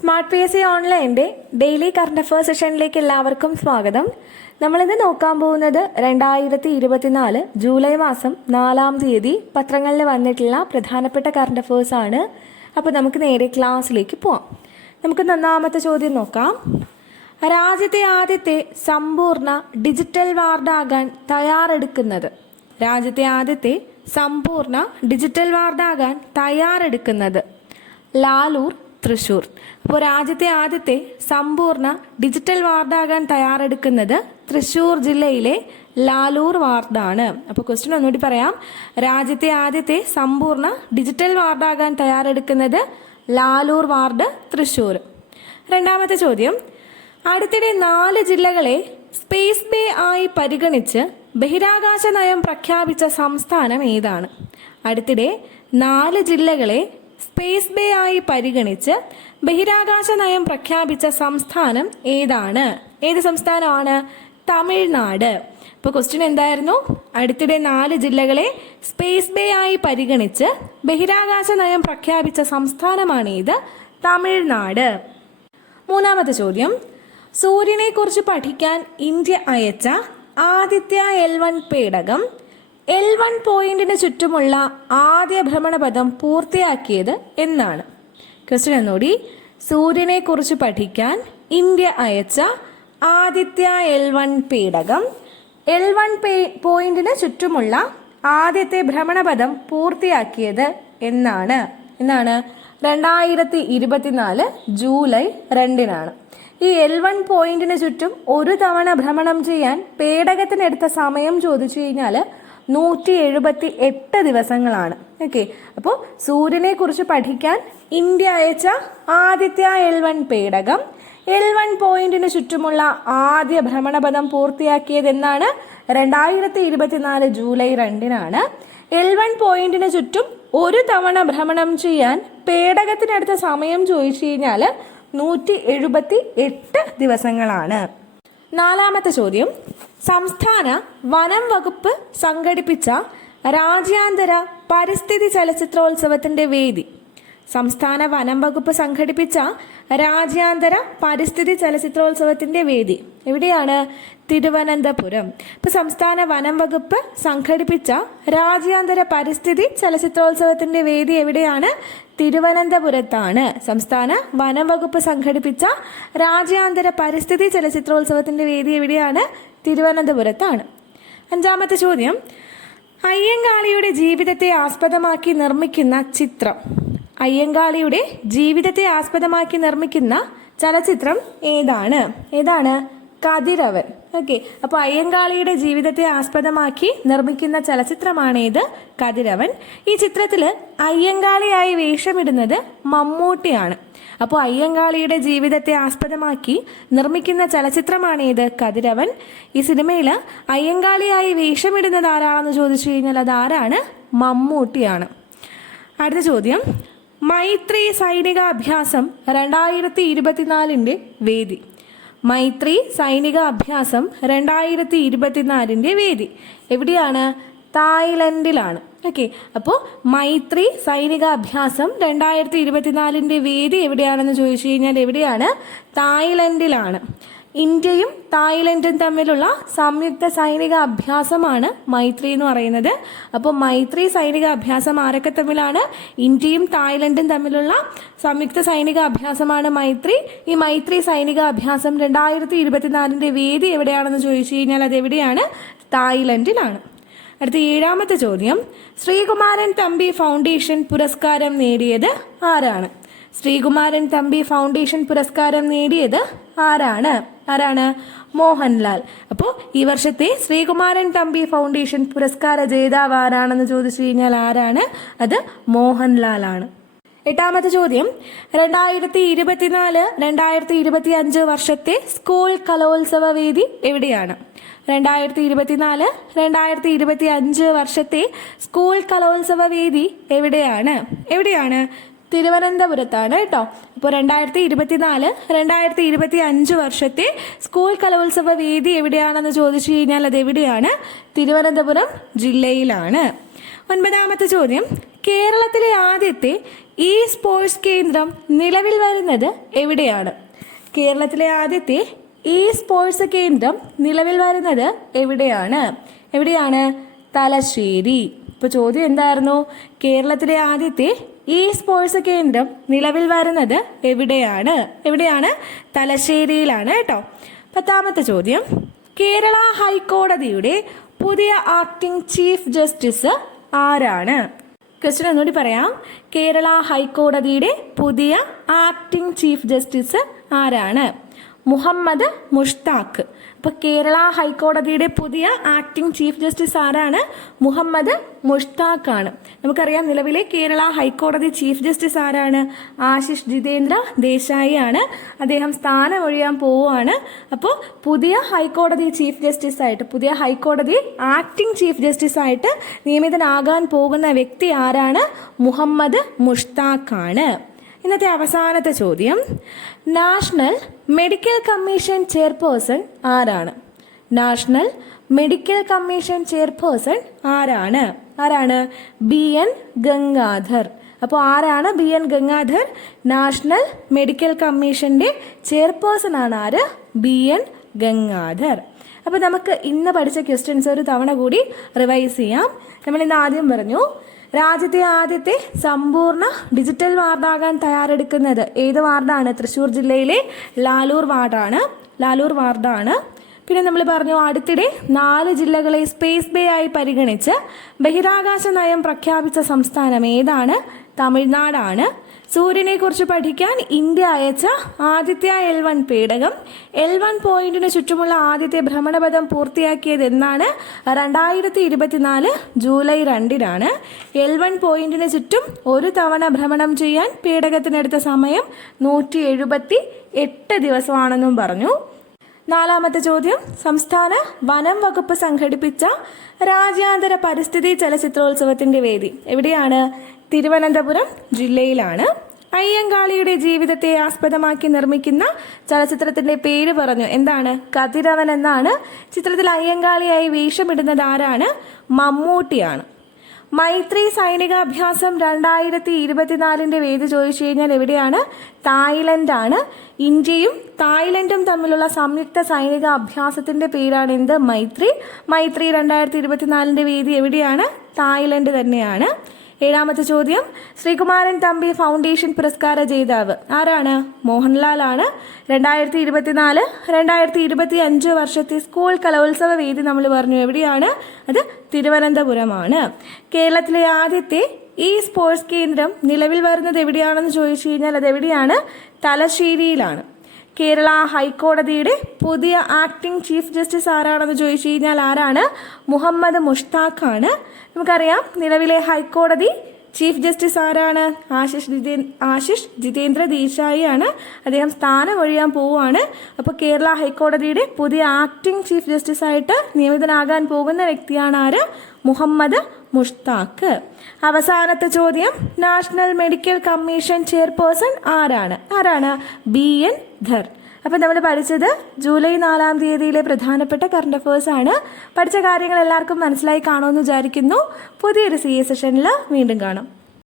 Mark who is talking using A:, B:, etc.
A: Smart P S C ഓൺലൈന്റെ daily current affairs സെഷനിലേക്ക് എല്ലാവർക്കും സ്വാഗതം. നമ്മളിന്ന് നോക്കാൻ പോകുന്നത് രണ്ടായിരത്തി ഇരുപത്തിനാല് ജൂലൈ മാസം നാലാം തീയതി പത്രങ്ങളിൽ വന്നിട്ടുള്ള പ്രധാനപ്പെട്ട കറണ്ട് അഫയേഴ്സ് ആണ്. അപ്പോൾ നമുക്ക് നേരെ ക്ലാസ്സിലേക്ക് പോവാം. നമുക്ക് ഒന്നാമത്തെ ചോദ്യം നോക്കാം. രാജ്യത്തെ ആദ്യത്തെ സമ്പൂർണ ഡിജിറ്റൽ വാർഡാകാൻ തയ്യാറെടുക്കുന്നത്. രാജ്യത്തെ ആദ്യത്തെ സമ്പൂർണ ഡിജിറ്റൽ വാർഡാകാൻ തയ്യാറെടുക്കുന്നത്. ലാലൂർ തൃശൂർ. അപ്പോൾ രാജ്യത്തെ ആദ്യത്തെ സമ്പൂർണ ഡിജിറ്റൽ വാർഡാകാൻ തയ്യാറെടുക്കുന്നത് തൃശൂർ ജില്ലയിലെ ലാലൂർ വാർഡാണ്. അപ്പോൾ ക്വസ്റ്റ്യൻ ഒന്നുകൂടി പറയാം. രാജ്യത്തെ ആദ്യത്തെ സമ്പൂർണ ഡിജിറ്റൽ വാർഡാകാൻ തയ്യാറെടുക്കുന്നത് ലാലൂർ വാർഡ് തൃശൂർ. രണ്ടാമത്തെ ചോദ്യം. അടുത്തിടെ നാല് ജില്ലകളെ സ്പേസ് ബേ ആയി പരിഗണിച്ച് ബഹിരാകാശ നയം പ്രഖ്യാപിച്ച സംസ്ഥാനം ഏതാണ്? അടുത്തിടെ നാല് ജില്ലകളെ സ്പേസ് ബേ ആയി പരിഗണിച്ച് ബഹിരാകാശ നയം പ്രഖ്യാപിച്ച സംസ്ഥാനം ഏതാണ്? ഏത് സംസ്ഥാനമാണ്? തമിഴ്നാട്. ഇപ്പോൾ ക്വസ്റ്റ്യൻ എന്തായിരുന്നു? അടുത്തിടെ നാല് ജില്ലകളെ സ്പേസ് ബേ ആയി പരിഗണിച്ച് ബഹിരാകാശ നയം പ്രഖ്യാപിച്ച സംസ്ഥാനമാണ് ഇത് തമിഴ്നാട്. മൂന്നാമത്തെ ചോദ്യം. സൂര്യനെ കുറിച്ച് പഠിക്കാൻ ഇന്ത്യ അയച്ച ആദിത്യ എൽ വൺ പേടകം എൽ വൺ പോയിന്റിന് ചുറ്റുമുള്ള ആദ്യ ഭ്രമണപഥം പൂർത്തിയാക്കിയത് എന്നാണ്. ക്വസ്റ്റ്യൻ എന്നോടി സൂര്യനെ കുറിച്ച് പഠിക്കാൻ ഇന്ത്യ അയച്ച ആദിത്യ എൽ വൺ പേടകം. എൽ വൺ പോയിന്റിന് ചുറ്റുമുള്ള ആദ്യത്തെ ഭ്രമണപഥം പൂർത്തിയാക്കിയത് എന്നാണ്. എന്നാണ്? രണ്ടായിരത്തി ഇരുപത്തിനാല് ജൂലൈ രണ്ടിനാണ്. ഈ എൽ വൺ പോയിന്റിന് ചുറ്റും ഒരു തവണ ഭ്രമണം ചെയ്യാൻ പേടകത്തിനെടുത്ത സമയം ചോദിച്ചു കഴിഞ്ഞാൽ നൂറ്റി എഴുപത്തി എട്ട് ദിവസങ്ങളാണ്. ഓക്കെ. അപ്പോൾ സൂര്യനെ കുറിച്ച് പഠിക്കാൻ ഇന്ത്യ അയച്ച ആദിത്യ എൽ വൺ പേടകം. എൽ വൺ പോയിന്റിന് ചുറ്റുമുള്ള ആദ്യ ഭ്രമണപഥം പൂർത്തിയാക്കിയത് എന്നാണ് രണ്ടായിരത്തി ഇരുപത്തിനാല് ജൂലൈ രണ്ടിനാണ്. എൽ വൺ പോയിന്റിന് ചുറ്റും ഒരു തവണ ഭ്രമണം ചെയ്യാൻ പേടകത്തിനടുത്ത സമയം ചോദിച്ചു കഴിഞ്ഞാൽ നൂറ്റി എഴുപത്തി എട്ട് ദിവസങ്ങളാണ്. നാലാമത്തെ ചോദ്യം. സംസ്ഥാന വനം വകുപ്പ് സംഘടിപ്പിച്ച രാജ്യാന്തര പരിസ്ഥിതി ചലച്ചിത്രോത്സവത്തിന്റെ വേദി. സംസ്ഥാന വനം വകുപ്പ് സംഘടിപ്പിച്ച രാജ്യാന്തര പരിസ്ഥിതി ചലച്ചിത്രോത്സവത്തിന്റെ വേദി. എവിടെയാണ് തിരുവനന്തപുരം. ഇപ്പൊ സംസ്ഥാന വനം വകുപ്പ് സംഘടിപ്പിച്ച രാജ്യാന്തര പരിസ്ഥിതി ചലച്ചിത്രോത്സവത്തിന്റെ വേദി എവിടെയാണ്? തിരുവനന്തപുരത്താണ് സംസ്ഥാന വനംവകുപ്പ് സംഘടിപ്പിച്ച രാജ്യാന്തര പരിസ്ഥിതി ചലച്ചിത്രോത്സവത്തിന്റെ വേദി എവിടെയാണ്? തിരുവനന്തപുരത്താണ്. അഞ്ചാമത്തെ ചോദ്യം അയ്യങ്കാളിയുടെ ജീവിതത്തെ ആസ്പദമാക്കി നിർമ്മിക്കുന്ന ചിത്രം. അയ്യങ്കാളിയുടെ ജീവിതത്തെ ആസ്പദമാക്കി നിർമ്മിക്കുന്ന ചലച്ചിത്രം ഏതാണ്? ഏതാണ്? കതിരവൻ. ഓക്കെ അപ്പോൾ അയ്യങ്കാളിയുടെ ജീവിതത്തെ ആസ്പദമാക്കി നിർമ്മിക്കുന്ന ചലച്ചിത്രമാണേത് കതിരവൻ. ഈ ചിത്രത്തിൽ അയ്യങ്കാളിയായി വേഷമിടുന്നത് മമ്മൂട്ടിയാണ്. അപ്പോൾ അയ്യങ്കാളിയുടെ ജീവിതത്തെ ആസ്പദമാക്കി നിർമ്മിക്കുന്ന ചലച്ചിത്രമാണേത് കതിരവൻ. ഈ സിനിമയിൽ അയ്യങ്കാളിയായി വേഷമിടുന്നത് ആരാണെന്ന് ചോദിച്ചു കഴിഞ്ഞാൽ അത് ആരാണ് മമ്മൂട്ടിയാണ്. അടുത്ത ചോദ്യം. മൈത്രി സൈനിക അഭ്യാസം രണ്ടായിരത്തി ഇരുപത്തിനാലിന്റെ വേദി. മൈത്രി സൈനിക അഭ്യാസം രണ്ടായിരത്തി ഇരുപത്തിനാലിന്റെ വേദി. എവിടെയാണ്? തായ്ലൻഡിലാണ്. ഓക്കെ. അപ്പോൾ മൈത്രി സൈനിക അഭ്യാസം രണ്ടായിരത്തി ഇരുപത്തിനാലിന്റെ വേദി എവിടെയാണെന്ന് ചോദിച്ചു കഴിഞ്ഞാൽ എവിടെയാണ്? തായ്ലൻഡിലാണ്. ഇന്ത്യയും തായ്ലൻഡും തമ്മിലുള്ള സംയുക്ത സൈനിക അഭ്യാസമാണ് മൈത്രി എന്ന് പറയുന്നത്. അപ്പോൾ മൈത്രി സൈനിക അഭ്യാസം ആരൊക്കെ തമ്മിലാണ്? ഇന്ത്യയും തായ്ലൻഡും തമ്മിലുള്ള സംയുക്ത സൈനിക അഭ്യാസമാണ് മൈത്രി. ഈ മൈത്രി സൈനിക അഭ്യാസം രണ്ടായിരത്തി ഇരുപത്തിനാലിന്റെ വേദി എവിടെയാണെന്ന് ചോദിച്ചു കഴിഞ്ഞാൽ അത് എവിടെയാണ് തായ്ലൻഡിലാണ്. അടുത്ത ഏഴാമത്തെ ചോദ്യം. ശ്രീകുമാരൻ തമ്പി ഫൗണ്ടേഷൻ പുരസ്കാരം നേടിയത് ആരാണ്? ശ്രീകുമാരൻ തമ്പി ഫൗണ്ടേഷൻ പുരസ്കാരം നേടിയത് ആരാണ്? ആരാണ്? മോഹൻലാൽ. അപ്പോൾ ഈ വർഷത്തെ ശ്രീകുമാരൻ തമ്പി ഫൗണ്ടേഷൻ പുരസ്കാര ജേതാവ് ആരാണെന്ന് ചോദിച്ചു കഴിഞ്ഞാൽ ആരാണ്? അത് മോഹൻലാൽ ആണ് എട്ടാമത്തെ ചോദ്യം. രണ്ടായിരത്തി ഇരുപത്തിനാല് രണ്ടായിരത്തി ഇരുപത്തി അഞ്ച് വർഷത്തെ സ്കൂൾ കലോത്സവ വേദി എവിടെയാണ്? രണ്ടായിരത്തി ഇരുപത്തിനാല് രണ്ടായിരത്തി ഇരുപത്തി അഞ്ച് വർഷത്തെ സ്കൂൾ കലോത്സവ വേദി എവിടെയാണ്? എവിടെയാണ്? തിരുവനന്തപുരത്താണ് കേട്ടോ. ഇപ്പോൾ രണ്ടായിരത്തി ഇരുപത്തിനാല് രണ്ടായിരത്തി ഇരുപത്തി അഞ്ച് വർഷത്തെ സ്കൂൾ കലോത്സവ വേദി എവിടെയാണെന്ന് ചോദിച്ചു കഴിഞ്ഞാൽ അത് എവിടെയാണ്? തിരുവനന്തപുരം ജില്ലയിലാണ്. ഒൻപതാമത്തെ ചോദ്യം. കേരളത്തിലെ ആദ്യത്തെ ഇ സ്പോർട്സ് കേന്ദ്രം നിലവിൽ വരുന്നത് എവിടെയാണ്? കേരളത്തിലെ ആദ്യത്തെ ഇ സ്പോർട്സ് കേന്ദ്രം നിലവിൽ വരുന്നത് എവിടെയാണ്? എവിടെയാണ്? തലശ്ശേരി. ഇപ്പോൾ ചോദ്യം എന്തായിരുന്നു? കേരളത്തിലെ ആദ്യത്തെ ഇ സ്പോർട്സ് കേന്ദ്രം നിലവിൽ വരുന്നത് എവിടെയാണ്? എവിടെയാണ്? തലശ്ശേരിയിലാണ് കേട്ടോ. പത്താമത്തെ ചോദ്യം. കേരള ഹൈക്കോടതിയുടെ പുതിയ ആക്ടിംഗ് ചീഫ് ജസ്റ്റിസ് ആരാണ്? ക്വസ്റ്റ്യൻ ഒന്നുകൂടി പറയാം. കേരള ഹൈക്കോടതിയുടെ പുതിയ ആക്ടിംഗ് ചീഫ് ജസ്റ്റിസ് ആരാണ്? മുഹമ്മദ് മുഷ്താഖ്. അപ്പോൾ കേരള ഹൈക്കോടതിയുടെ പുതിയ ആക്ടിംഗ് ചീഫ് ജസ്റ്റിസ് ആരാണ്? മുഹമ്മദ് മുഷ്താഖാണ്. നമുക്കറിയാം നിലവിലെ കേരള ഹൈക്കോടതി ചീഫ് ജസ്റ്റിസ് ആരാണ്? ആശിഷ് ജിതേന്ദ്ര ദേശായി ആണ് അദ്ദേഹം സ്ഥാനം ഒഴിയാൻ പോവുകയാണ്. അപ്പോൾ പുതിയ ഹൈക്കോടതി ചീഫ് ജസ്റ്റിസ് ആയിട്ട് പുതിയ ഹൈക്കോടതി ആക്ടിംഗ് ചീഫ് ജസ്റ്റിസ് ആയിട്ട് നിയമിതനാകാൻ പോകുന്ന വ്യക്തി ആരാണ്? മുഹമ്മദ് മുഷ്താഖാണ്. ഇന്നത്തെ അവസാനത്തെ ചോദ്യം. നാഷണൽ മെഡിക്കൽ കമ്മീഷൻ ചെയർപേഴ്സൺ ആരാണ്? നാഷണൽ മെഡിക്കൽ കമ്മീഷൻ ചെയർപേഴ്സൺ ആരാണ്? ആരാണ്? B N Gangadhar. അപ്പോൾ ആരാണ് B N Gangadhar? National medical കമ്മീഷന്റെ ചെയർപേഴ്സൺ ആണ് ആര്? B N Gangadhar. അപ്പോൾ നമുക്ക് ഇന്ന് പഠിച്ച ക്വസ്റ്റ്യൻസ് ഒരു തവണ കൂടി റിവൈസ് ചെയ്യാം. നമ്മൾ ഇന്ന് ആദ്യം പറഞ്ഞു രാജ്യത്തെ ആദ്യത്തെ സമ്പൂർണ ഡിജിറ്റൽ വാർഡാകാൻ തയ്യാറെടുക്കുന്നത് ഏത് വാർഡാണ്? തൃശ്ശൂർ ജില്ലയിലെ ലാലൂർ വാർഡാണ്. ലാലൂർ വാർഡാണ്. പിന്നെ നമ്മൾ പറഞ്ഞു അടുത്തിടെ നാല് ജില്ലകളെ സ്പേസ് ബേ ആയി പരിഗണിച്ച് ബഹിരാകാശ നയം പ്രഖ്യാപിച്ച സംസ്ഥാനം ഏതാണ്? തമിഴ്നാടാണ്. സൂര്യനെ കുറിച്ച് പഠിക്കാൻ ഇന്ത്യ അയച്ച ആദിത്യ എൽ വൺ പേടകം. എൽ വൺ പോയിന്റിന് ചുറ്റുമുള്ള ആദ്യത്തെ ഭ്രമണപഥം പൂർത്തിയാക്കിയത് എന്നാണ് രണ്ടായിരത്തി ഇരുപത്തിനാല് ജൂലൈ രണ്ടിനാണ്. എൽ വൺ പോയിന്റിന് ചുറ്റും ഒരു തവണ ഭ്രമണം ചെയ്യാൻ പേടകത്തിനെടുത്ത സമയം നൂറ്റി എഴുപത്തി എട്ട് ദിവസമാണെന്നും പറഞ്ഞു. നാലാമത്തെ ചോദ്യം. സംസ്ഥാന വനം വകുപ്പ് സംഘടിപ്പിച്ച രാജ്യാന്തര പരിസ്ഥിതി ചലച്ചിത്രോത്സവത്തിന്റെ വേദി. എവിടെയാണ്? തിരുവനന്തപുരം ജില്ലയിലാണ്. അയ്യങ്കാളിയുടെ ജീവിതത്തെ ആസ്പദമാക്കി നിർമ്മിക്കുന്ന ചലച്ചിത്രത്തിന്റെ പേര് പറഞ്ഞു. എന്താണ്? കതിരവൻ എന്നാണ്. ചിത്രത്തിൽ അയ്യങ്കാളിയായി വേഷമിടുന്നത് ആരാണ്? മമ്മൂട്ടിയാണ്. മൈത്രി സൈനികാഭ്യാസം രണ്ടായിരത്തി ഇരുപത്തിനാലിന്റെ വേദി ചോദിച്ചു കഴിഞ്ഞാൽ എവിടെയാണ്? തായ്ലൻഡാണ്. ഇന്ത്യയും തായ്ലൻഡും തമ്മിലുള്ള സംയുക്ത സൈനിക അഭ്യാസത്തിന്റെ പേരാണ് എന്ത്? മൈത്രി. മൈത്രി രണ്ടായിരത്തി ഇരുപത്തിനാലിന്റെ വേദി എവിടെയാണ്? തായ്ലൻഡ് തന്നെയാണ്. ഏഴാമത്തെ ചോദ്യം. ശ്രീകുമാരൻ തമ്പി ഫൗണ്ടേഷൻ പുരസ്കാര ജേതാവ് ആരാണ്? മോഹൻലാൽ ആണ് രണ്ടായിരത്തി ഇരുപത്തിനാല് രണ്ടായിരത്തി ഇരുപത്തി അഞ്ച് വർഷത്തെ സ്കൂൾ കലോത്സവ വേദി നമ്മൾ പറഞ്ഞു എവിടെയാണ്? അത് തിരുവനന്തപുരമാണ്. കേരളത്തിലെ ആദ്യത്തെ ഈ സ്പോർട്സ് കേന്ദ്രം നിലവിൽ വരുന്നത് എവിടെയാണെന്ന് ചോദിച്ചു കഴിഞ്ഞാൽ അത് എവിടെയാണ് തലശ്ശേരിയിലാണ്. കേരള ഹൈക്കോടതിയുടെ പുതിയ ആക്ടിംഗ് ചീഫ് ജസ്റ്റിസ് ആരാണെന്ന് ചോദിച്ചു കഴിഞ്ഞാൽ ആരാണ്? മുഹമ്മദ് മുഷ്താഖാണ്. നമുക്കറിയാം നിലവിലെ ഹൈക്കോടതി ചീഫ് ജസ്റ്റിസ് ആരാണ്? ആശിഷ് ജിതേ ആശിഷ് ജിതേന്ദ്ര ദേശായിയാണ്. അദ്ദേഹം സ്ഥാനം ഒഴിയാൻ പോവുകയാണ്. അപ്പോൾ കേരള ഹൈക്കോടതിയുടെ പുതിയ ആക്ടിംഗ് ചീഫ് ജസ്റ്റിസ് ആയിട്ട് നിയമിതനാകാൻ പോകുന്ന വ്യക്തിയാണ് ആര്? മുഹമ്മദ് മുഷ്താഖ് അവസാനത്തെ ചോദ്യം നാഷണൽ മെഡിക്കൽ കമ്മീഷൻ ചെയർപേഴ്സൺ ആരാണ്? ആരാണ്? ബി. എൻ. ധർ. അപ്പം നമ്മൾ പഠിച്ചത് ജൂലൈ നാലാം തീയതിയിലെ പ്രധാനപ്പെട്ട കറണ്ട് ആണ്. പഠിച്ച കാര്യങ്ങൾ എല്ലാവർക്കും മനസ്സിലായി കാണുമെന്ന് വിചാരിക്കുന്നു. പുതിയൊരു സി എ സെഷനിൽ വീണ്ടും കാണാം.